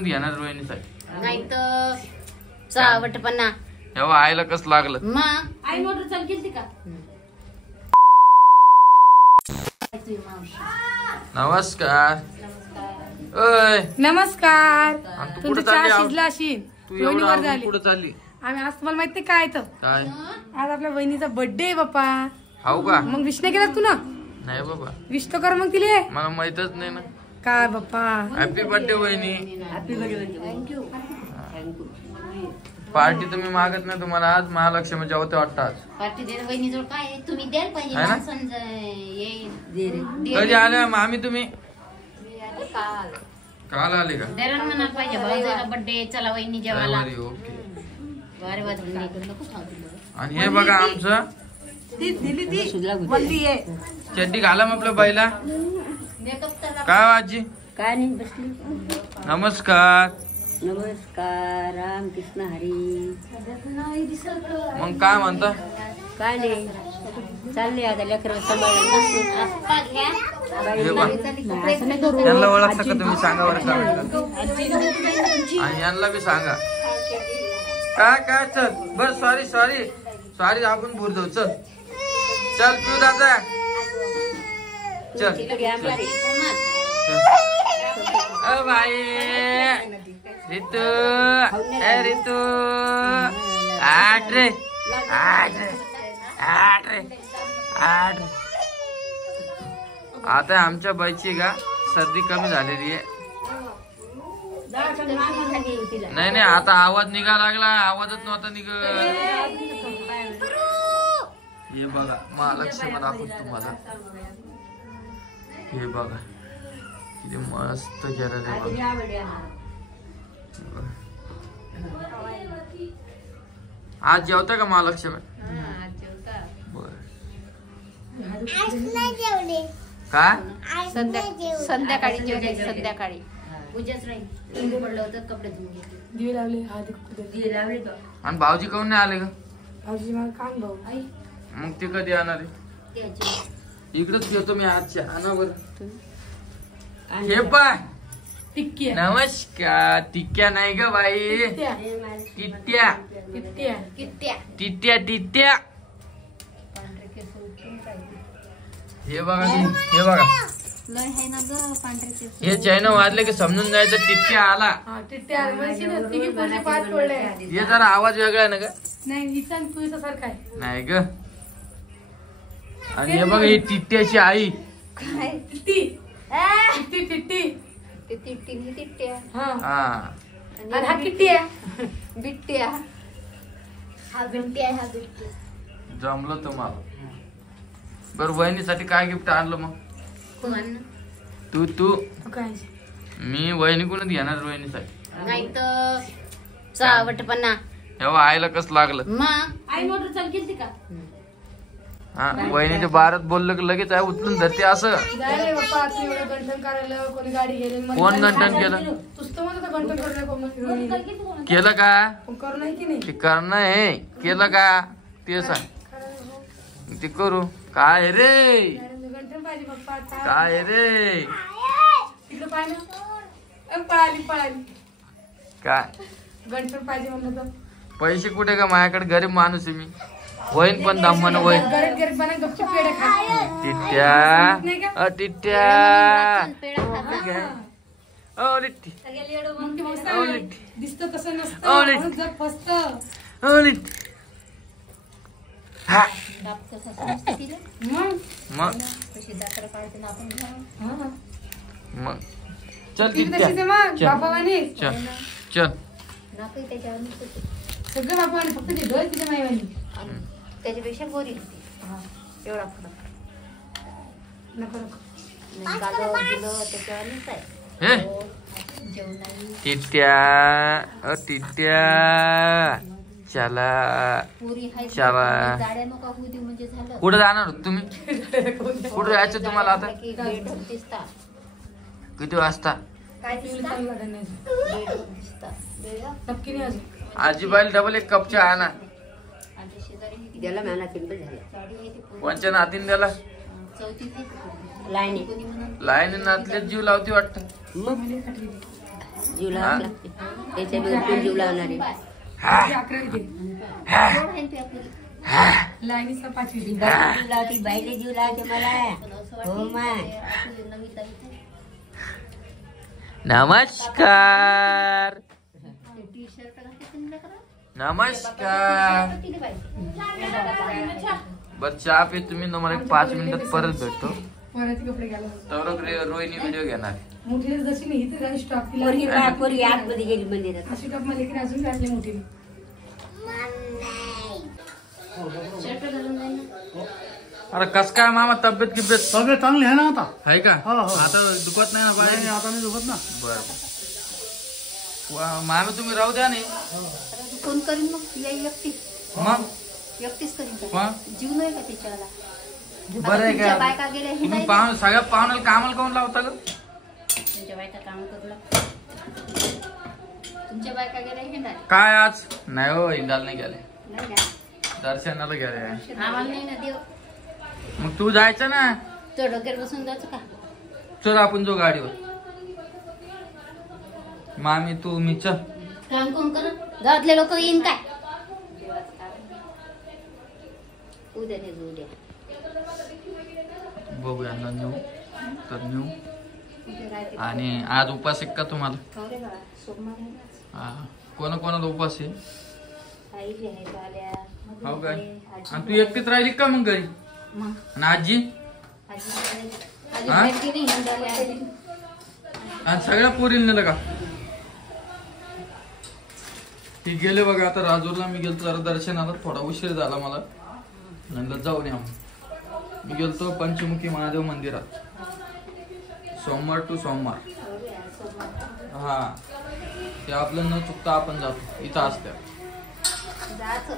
घेणार रोहिणीसाठी नाही तर चावटपणा तेव्हा आईला कस लागलं मग आई मोटर चालू केली का? नमस्कार. ओय नमस्कार. आणि तू तुमचं कुठं चहा चालली? शिजला असेल. तू एवढं वहिनीवर आवरून झाली. कुठं चालली? आम्ही आज तुम्हाला माहिती काय तर काय आज आपल्या वहिनीचा बर्थडे आहे बाप्पा. हाऊ का? मग विश नाही केला तू ना? नाही बाबा, विश तो कर मग तिले. मला माहितच नाही ना. काय बाप्पा. हॅपी बर्थडे वहिनी. Happy birthday. थँक्यू. पार्टी तुम्ही मागत नाही, तुम्हाला आज महालक्ष्मीच्या होते वाटतं आज. पार्टी दे वहिनीजवळ काय आहे? तुम्ही द्यायला पाहिजे आहे ना? माणसांचं ये कधी आल्या मामी तुम्ही? काल काल आले का? द्यायला म्हणायला पाहिजे भाऊजाला बर्थडे चला वहिनी जेवायला. रविवारी, ओके. वारे वाजले नको खाऊ. आणि हे बघा आमचं चड्डी घाला मग आपल्या बाईला. मेकअप तर काय आजी? काय नाही बसली. नमस्कार. नमस्कार. रामकृष्ण हरी. मग काय म्हणता? काय नाही चालले आता लेकर सांभाळून आप्पा घ्या. हे बघ, यांना ओळखता का तुम्ही? सांगा बरं का. आणि यांना बी सांगा. काय काय चल बर. सॉरी सॉरी सॉरी, आपण भूर जाऊ. चल चल पिऊ दादा. चल ओ बाई. रितू ए रितू. आठ रे आठ रे आठ रे आठ रे. आता आमच्या बाईची का सर्दी कमी झालेली आहे. नाही नाही, आता आवाज निघा लागला. आवाजच नव्हता निघत. हे बघा महालक्ष्मी दाखवतो तुम्हाला. हे बघा किती मस्त केलं रे बघा. आज जेवता का महालक्ष्मी? काय संध्याकाळी जेवले. संध्याकाळी पूजाच राहील. पडलं होतं कपडे धुवून घेतले. दिवे लावले. दिवे लावले. आणि भाऊजी काऊन नाही आले का? भाऊजी मला काम भाऊ. मग ते कधी येणार आहे? इकडेच घेतो मी आजच्या. आणा बरं. हे पाय टिक्की आहे. नमस्कार. टिक्क्या नाही ग बाई, टिक्क्या. टिट्ट्या टिक्क्या. कित्या टिट्ट्या टिट्ट्या. हे बघा हे बघा, लय आहे ना ग पांढरे केस. हे चैन वाजले की समजून जायचं टिट्ट्या आला. हा टिक्क्या म्हणशी ना तिघी पोरचे पाच तोडले. हे जरा आवाज वेगळा आहे ना ग? नाही हिचा आणि तुझा सारखा आहे. नाही ग. आणि हे बघा ही टिट्ट्याची आई. टिट्टी. TT TT. ते तिट्टी तिट्ट्या. हा हा आणि हा किट्टी आहे. बिट्ट्या. हा बिट्ट्या हा बिट्ट्या. जमलं तुम्हाला. बरं वहिनीसाठी काय गिफ्ट आणलं मग? कोण? तू तू काय मी वहिनीकडूनच घेणार रोहिणीसाठी. नाही तर चावटपणा. तेव्हा आईला कस लागलं. मग आई मोटर चालू केली का? हा वहिनीच्या बारात बोललं की लगेच आहे उचलून धरते असं. जायला बाप्पा तू एवढं गंठन करायला कोणी गाडी गेली. कोण गंठन केलं? तूच तर म्हणत होता गंठन करू केलं का? करू नाही की नाही. ते करणं आहे. केलं का ते सांग. ते करू. काय रे गंठन पाहिजे बाप्पा. काय रे तिकडे पाहिजे. पळाली काय गंठन पाहिजे म्हणलं तर. पैसे कुठे का? माझ्याकडे गरीब माणूस आहे मी. वहीन पण दामन वहीन. गरीब गरीब बना गपचूप पेढे खा. टिट्ट्या टिट्ट्या. ओ लिट्टी ओ लिट्टी दिसत तसं ओले. नसतं म्हणून जर फसत. ओ लिट्टी. हा मग मग कशी दाखल काढते ना आपण घ्या. हा. मग चल ती टिट्ट्या. तशीच आहे मग चल. बापावानी. चल चल. नाकही त्याच्यावर नसते. सगळं बापावानी फक्त ते डोळे तिच्या माईवानी. आणि त्याच्यापेक्षा गोरी होती. एवढा फरक. नको नको. नाही गाजर दिलं त्याच्यावर नसतंय. हे जेवणारी टिट्ट्या टिट्ट्या. चला पुरी हाय. चला. गाड्या नका होऊ दे म्हणजे झालं. कुठे जाणार होत तुम्ही? कुठे जायचं तुम्हाला आता? की बेड दिसता. किती वाजता? काय पिवळी दिसता? चांगली वाटत नाही. बेड दिसता. बेड नक्की नाही अजून. आजीबाईला डबल एक कप चहा आणा. आणि शेजारी त्याला मॅना सिंपल झालं. साडी आहे ती पूर्ण. कोणच्या नातीन त्याला? चौथीत आहे. लाईनी कोणी म्हणून लाईन नातल्यात जीव लावती वाटतं. मग जीव लावावं लागते त्याच्या बिलकुल जीव लावणारे लाईनीचा 5वी जीव लावती बाईले जीव लावते मला हो माय नमस्कार नमस्कार बर चहा पे तुम्ही मला 5 मिनिटात परत भेटतो पोराचे कपडे घाला तर रोहिणी व्हिडिओ घेणार मोठीने जशी नाही तर गाडी स्टॉप केली पोरगी आतमध्ये गेली मंदिरात अशी टॉप मध्ये की अजून घातली मोठीने अरे कस काय मामा तब्येत किब्येत सगळे चांगले आहे ना आता आहे का हो, हो. आता दुखत नाही ना नाही बाहेर आता नाही दुखत ना बर मामा तुम्ही राहू द्या नाही फोन करीन मग एकटी मग एकटीच करीन का? मग जीव नाही का त्याच्याला बरं आहे तुमच्या का बायका गेल्या हे तुम्ही नाही सगळ्या पाहुण्याला कामाला काऊन लावता ग तुमच्या बायका काम करू लागतात तुमच्या बायका गेल्या हे नाही काय आज नाही हो इंदाल नाही गेले नाही का? दर्शनाला गेले आम्हाला नाही ना देव मग तू जायचं ना तो डोक्यावर बसून जायचं का चल आपण जो गाडीवर मामी तू मी चल काम कोण कर गावातले लोक येईन काय उद्या नाही उद्या बघूया ना नेऊ तर नेऊ उद्या राहते. आणि आज उपास आहे का तुम्हाला हो रे बाळा, सोमवार आहे ना. हा कोणाला उपास आहे आई बी आहे बाल्या, मधू हो काय आहे, आजी आणि तू आहे. एकटीच राहिली का मग घरी मग आणि आजी आजी आहे. आजी हा? बाहेर गेली, हिंडायला आली. आणि सगळ्या पोरीला नेलं का ती गेले बघा आता राजूरला मी गेलतो जरा दर्शनाला थोडा उशीर झाला मला नंतर जाऊन या मी गेलतो पंचमुखी महादेव मंदिरात सोमवार टू सोमवार हो रे, आज सोमवार. हा ते आपलं न चुकता आपण जातो इथं असते जायचं.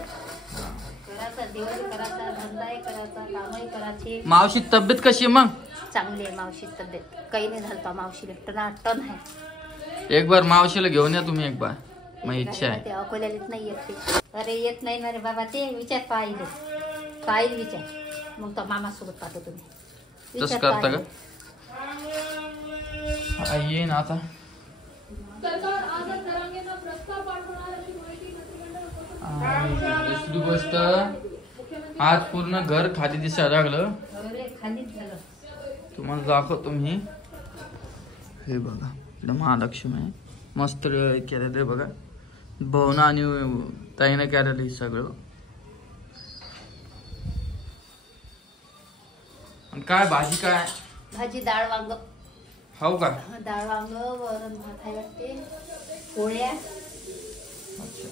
करायचा दिवस करायचा धंदाही करायचा कामही करायचे मावशी तब्येत कशी आहे मग चांगली आहे मावशी तब्येत काही नाही झालं मावशीला टन आहे एक बार मावशीला घेऊन या तुम्ही एक बार माझी इच्छा आहे ते अकोल्याला नाही येत ते. अरे येत नाही ना रे बाबा ते विचार पाहिजे विचार मग तो मामा सोबत पाहतो तुम्ही तसं विचार करता का पाहिजे. हा, येईन आता आणि दुसरी गोष्ट आज पूर्ण घर खाली दिसायला लागलं अरे खालीच झालं तुम्हाला दाखवतो मी हे बघा इकडे महालक्ष्मी आहे मस्त केलेलं आहे बघा भावना आणि ताईनं केलेलं आहे सगळं आणि काय भाजी काय भाजी डाळ वांग हो का डाळ वांग वरण भात आहे वाटते पोळ्या अच्छा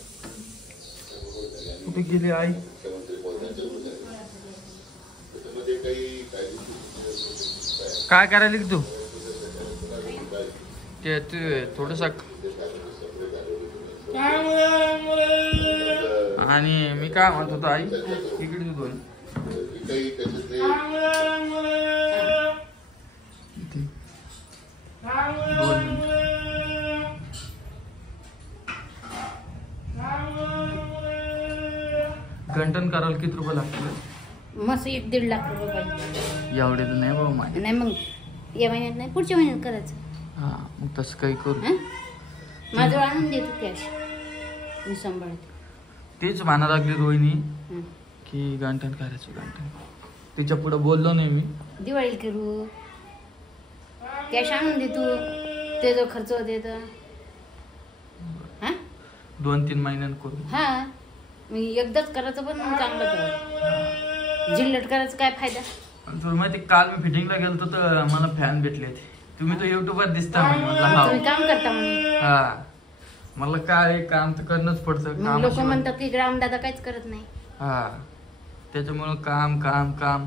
कुठे गेली आई काय करायला की तू ते थोडस आणि मी काय म्हणत होतो आई इकडे तू दोन गंटन करायला किती रुपये लागतील मस्त 1-1.5 लाख रुपये पाहिजे एवढे तर नाही बाबा माझे नाही मग या महिन्यात नाही पुढच्या महिन्यात करायचं हा मग तसं काही करू हं? माझ्यावर आणून देतो कॅश मी सांभाळते तेच म्हणा लागली रोहिणी हं. की गंटन करायचं गंटन तिच्या पुढे बोललो नाही मी दिवाळीला करू कॅश आणून देतो ते जो खर्च होते तर हा 2-3 महिन्यात करू हा मी एकदाच करायचं पण चांगलं करायचं जिल्लट करायचं काय फायदा आणि तुला माहिती काल मी फिटिंगला गेलतो तर मला फॅन भेटले होते तुम्ही तो युट्यूबवर दिसता म्हणजे म्हटलं हा तुम्ही काम करता म्हणून हा मला काय काम तर करणंच पडतं लोक कामाशिवाय. म्हणतात की ग्रामदादा काहीच करत नाही हा त्याच्यामुळं काम काम काम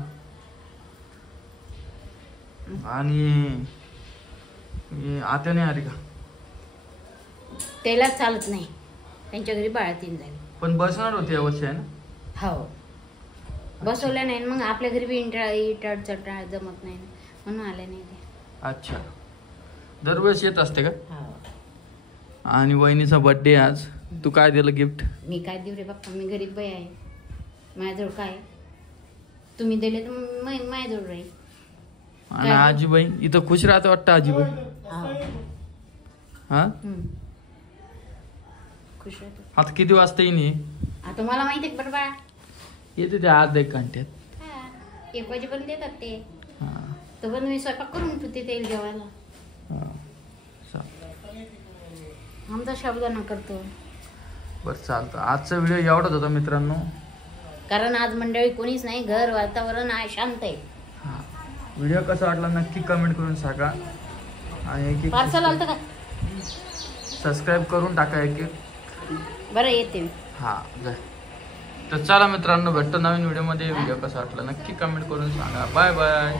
आणि आता नाही आली का त्याला चालत नाही त्यांच्या घरी बाळातीन झाली पण बसणार होती यावर्षी आहे ना हो बसवल्या नाही मग आपल्या घरी बी इंटाळ चटाळ जमत नाही म्हणून आल्या नाही ते अच्छा दरवेळेस येत असते का हो आणि वहिनीचा बर्थडे आज तू काय दिलं गिफ्ट मी काय देऊ रे बाप्पा मी गरीब बाई आहे माझ्याजवळ काय आहे? तुम्ही दिले तर माझ्याजवळ राहील आणि आजीबाई इथं खुश राहते वाटतं आजीबाई हो हा खुश राहतो. आता किती वाजता येईन ही? आता मला माहिती आहे बरं बाळा. येते ते अर्धा 1 घंट्यात. 1 वाजेपर्यंत येतात ते. हा तर पण मी स्वयंपाक करून ठेवते तेल जेवायला. हा चालेल. आमचा साबुदाणा करतो. बरं चालतं. आजचा व्हिडिओ एवढाच होता मित्रांनो. कारण आज मंडळी कोणीच नाही, घर वातावरण आहे, शांत आहे. हा व्हिडिओ कसा वाटला नक्की कमेंट करून सांगा आणि एक पार्सल आलं का? सबस्क्राईब करून टाका एक. बरं येते मी. हा जाय. तर चला मित्रांनो भेटतो नवीन व्हिडिओमध्ये. व्हिडिओ कसा वाटला नक्की कमेंट करून सांगा. Bye bye.